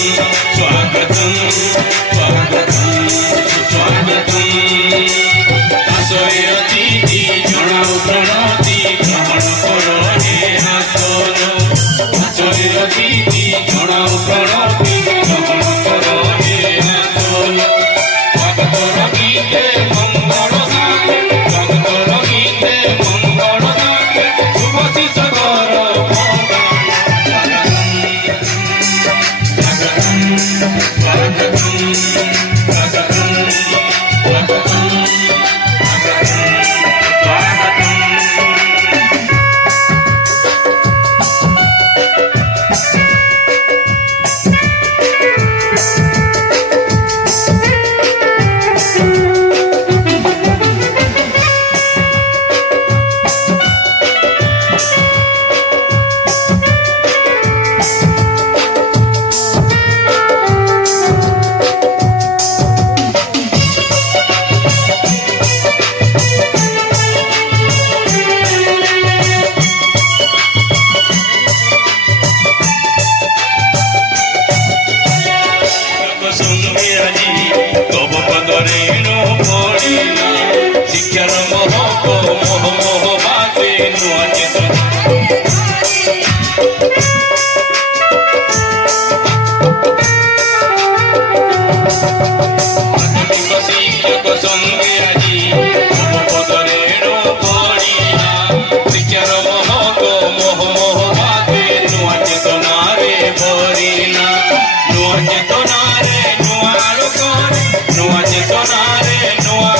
स्वागतम स्वागतम स्वागतम आसय अतिथि जनाओ प्रणति ग्रहण करो हे आसन आसय अतिथि जनाओ प्रणति ग्रहण करो हे आसन स्वागतर गीते मंगल साथे स्वागतर गीते मंगल साथे शुभशीष कर शिक्षार महक मोह मोह बाते नुआ आधुनिक शिक्षक संगे आज पदरे पड़ा शिक्षार महक मोह मोह बाते नुआ चेतना भरिना नुआ चेतना नुआ लोक नुआ चेतना नुआ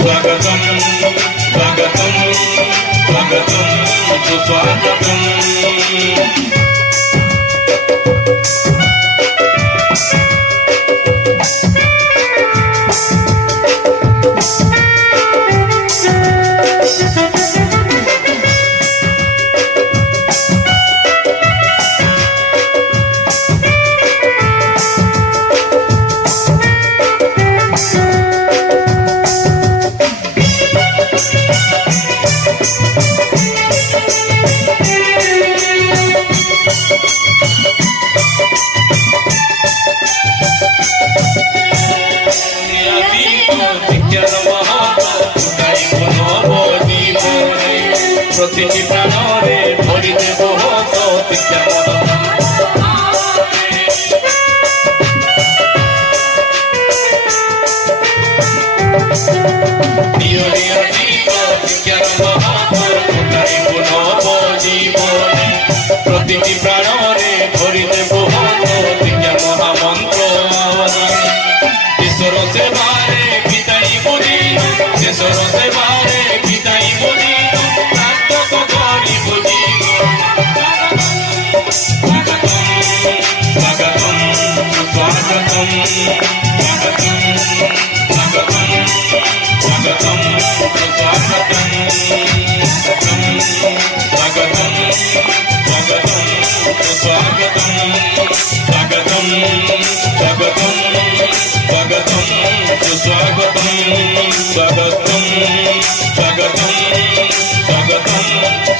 स्वागतम स्वागतम स्वागतम सुस्वागतम प्रतिटी प्राणरे भरी देव शिक्षा प्रतिटी प्राणरे भरी देव शिक्षा महामंत्र ईश्वर सेवारे पिताई बुद्धि ईश्वर सेवारे पिताई बुद्धि स्वागतम स्वागतम स्वागतम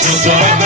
सुस्वागतम